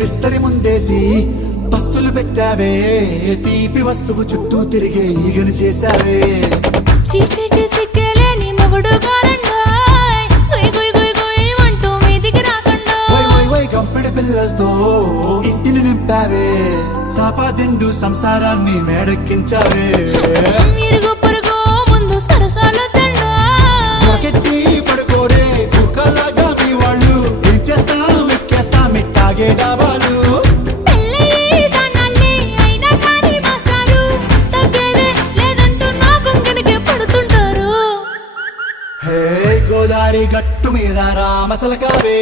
విస్తరి ముందేసి పస్తులు పెట్టావే, తీపి వస్తువు చుట్టూ తిరిగే ఈగను చేశావే. సిగ్గలేని మొగుడు కారండాయ్, గుయ్ గుయ్ గుయ్ గుయ్ అంటూ మీదికి రాకుండా గంపెడి పిల్లలతో ఇంటిని నింపావే, సాపాదిండు సంసారాన్ని మేడెక్కించావే. ఇరుగు పొరుగు ముందు సరసాల తండా రాకెట్టి పడుకోరే కుక్కలాగా మీ వాళ్ళు, ఏం చేస్తాం ఎక్కేస్తాం మిట్టాగే డాబాలు. గోదారి గట్టు మీద రామసలకావే,